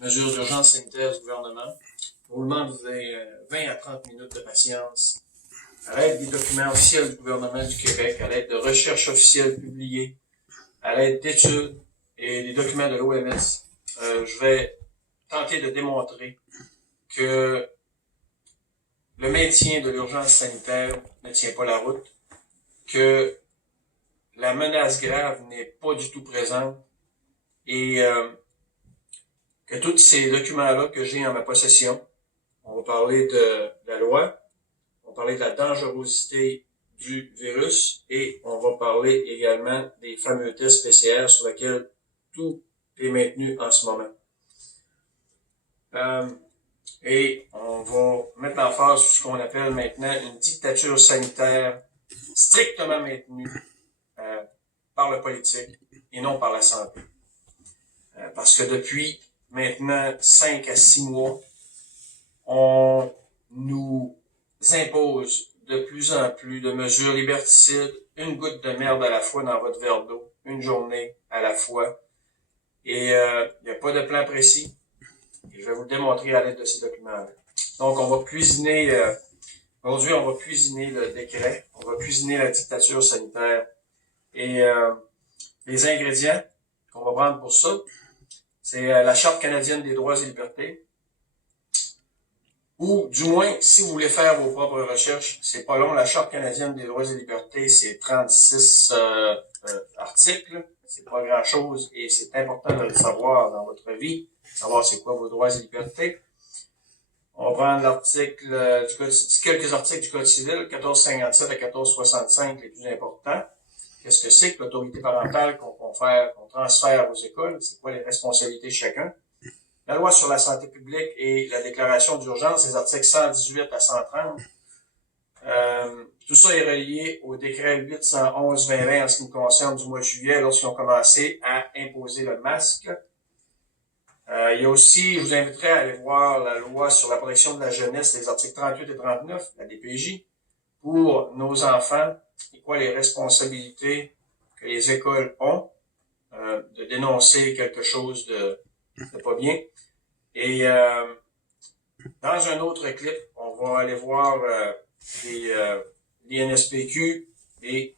mesures d'urgence sanitaire du gouvernement. Je vous demande 20 à 30 minutes de patience. À l'aide des documents officiels du gouvernement du Québec, à l'aide de recherches officielles publiées, à l'aide d'études et des documents de l'OMS, je vais tenter de démontrer que le maintien de l'urgence sanitaire ne tient pas la route, que la menace grave n'est pas du tout présente et que tous ces documents-là que j'ai en ma possession, on va parler de la loi, on va parler de la dangerosité du virus et on va parler également des fameux tests PCR sur lesquels tout est maintenu en ce moment. Et on va mettre l'emphase sur ce qu'on appelle maintenant une dictature sanitaire strictement maintenue par le politique et non par la santé. Parce que depuis maintenant 5 à 6 mois, on nous impose de plus en plus de mesures liberticides, une goutte de merde à la fois dans votre verre d'eau, une journée à la fois. Et il n'y a pas de plan précis. Et je vais vous le démontrer à l'aide de ces documents-là. Donc, on va cuisiner, aujourd'hui, on va cuisiner le décret, on va cuisiner la dictature sanitaire. Et les ingrédients qu'on va prendre pour ça, c'est la Charte canadienne des droits et libertés. Ou, du moins, si vous voulez faire vos propres recherches, c'est pas long, la Charte canadienne des droits et libertés, c'est 36 articles, c'est pas grand-chose, et c'est important de le savoir dans votre vie, savoir c'est quoi vos droits et libertés. On va prendre l'article, quelques articles du Code civil, 1457 à 1465, les plus importants. Qu'est-ce que c'est que l'autorité parentale qu'on transfère aux écoles? C'est quoi les responsabilités de chacun? La loi sur la santé publique et la déclaration d'urgence, les articles 118 à 130. Tout ça est relié au décret 811-2020 en ce qui me concerne du mois de juillet, lorsqu'ils ont commencé à imposer le masque. Il y a aussi, je vous inviterai à aller voir la loi sur la protection de la jeunesse, les articles 38 et 39, la DPJ, pour nos enfants, et quoi les responsabilités que les écoles ont de dénoncer quelque chose de pas bien. Et dans un autre clip, on va aller voir l'INSPQ, les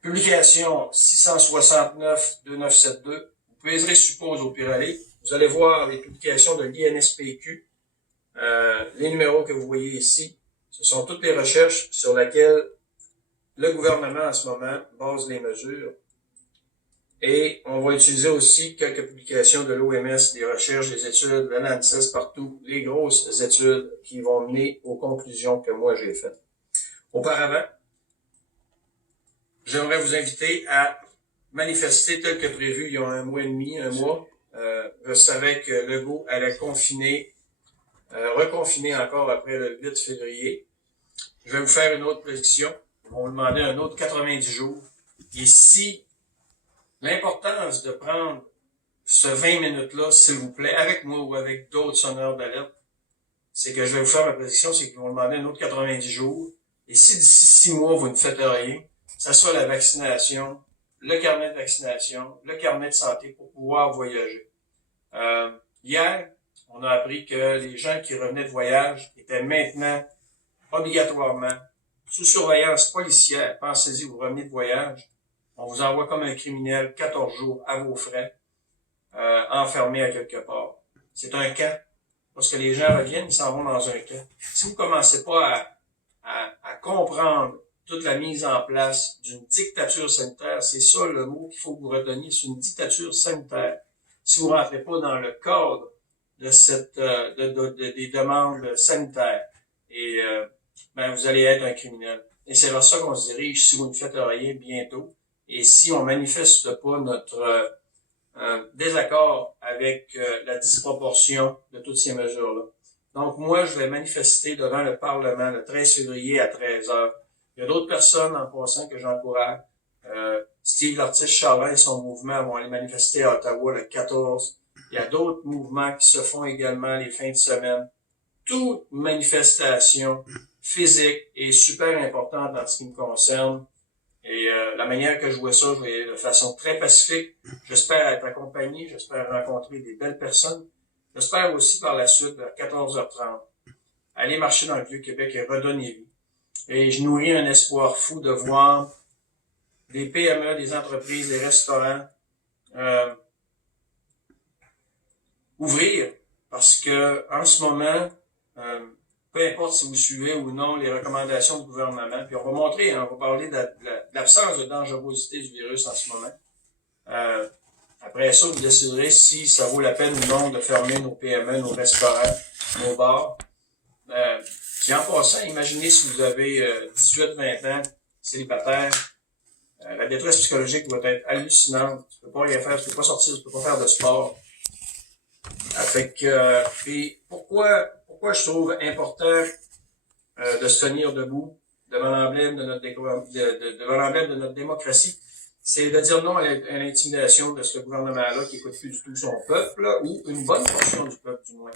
publications 669-2972. Vous pèserez suppose au pire aller. Vous allez voir les publications de l'INSPQ, les numéros que vous voyez ici. Ce sont toutes les recherches sur lesquelles le gouvernement en ce moment base les mesures. Et on va utiliser aussi quelques publications de l'OMS, des recherches, des études, de l'ANSES partout, les grosses études qui vont mener aux conclusions que moi j'ai faites. Auparavant, j'aimerais vous inviter à manifester tel que prévu il y a un mois et demi, un mois. Je savais que Legault allait reconfiner encore après le 8 février. Je vais vous faire une autre prédiction. Ils vont vous demander un autre 90 jours. Et si l'importance de prendre ce 20 minutes-là, s'il vous plaît, avec moi ou avec d'autres sonneurs d'alerte, c'est que je vais vous faire ma prédiction, c'est qu'ils vont demander un autre 90 jours. Et si d'ici 6 mois, vous ne faites rien, ça soit la vaccination, le carnet de vaccination, le carnet de santé pour pouvoir voyager. Hier, on a appris que les gens qui revenaient de voyage étaient maintenant obligatoirement sous surveillance policière. Pensez-y, vous revenez de voyage, on vous envoie comme un criminel 14 jours à vos frais, enfermé à quelque part. C'est un camp. Parce que les gens reviennent, ils s'en vont dans un camp. Si vous ne commencez pas à comprendre toute la mise en place d'une dictature sanitaire, c'est ça le mot qu'il faut que vous reteniez, c'est une dictature sanitaire. Si vous ne rentrez pas dans le cadre de des demandes sanitaires, et vous allez être un criminel. Et c'est vers ça qu'on se dirige si vous ne faites rien bientôt. Et si on manifeste pas notre désaccord avec la disproportion de toutes ces mesures-là. Donc, moi, je vais manifester devant le Parlement le 13 février à 13h. Il y a d'autres personnes en passant que j'encourage. Steve Lartiste-Charlin et son mouvement vont aller manifester à Ottawa le 14. Il y a d'autres mouvements qui se font également les fins de semaine. Toute manifestation physique est super importante en ce qui me concerne. Et la manière que je vois ça, je vais de façon très pacifique. J'espère être accompagné, j'espère rencontrer des belles personnes. J'espère aussi par la suite, à 14h30, aller marcher dans le Vieux-Québec et redonner vie. Et je nourris un espoir fou de voir des PME, des entreprises, des restaurants ouvrir. Parce que en ce moment, peu importe si vous suivez ou non les recommandations du gouvernement, puis on va montrer, on va parler de l'absence de dangerosité du virus en ce moment. Après ça, vous déciderez si ça vaut la peine ou non de fermer nos PME, nos restaurants, nos bars. Puis en passant, imaginez si vous avez 18-20 ans, célibataire, la détresse psychologique va être hallucinante. Tu peux pas rien faire, tu peux pas sortir, tu peux pas faire de sport. Puis pourquoi je trouve important de se tenir debout devant l'emblème de notre démocratie, c'est de dire non à l'intimidation de ce gouvernement-là qui écoute plus du tout son peuple, ou une bonne portion du peuple du moins.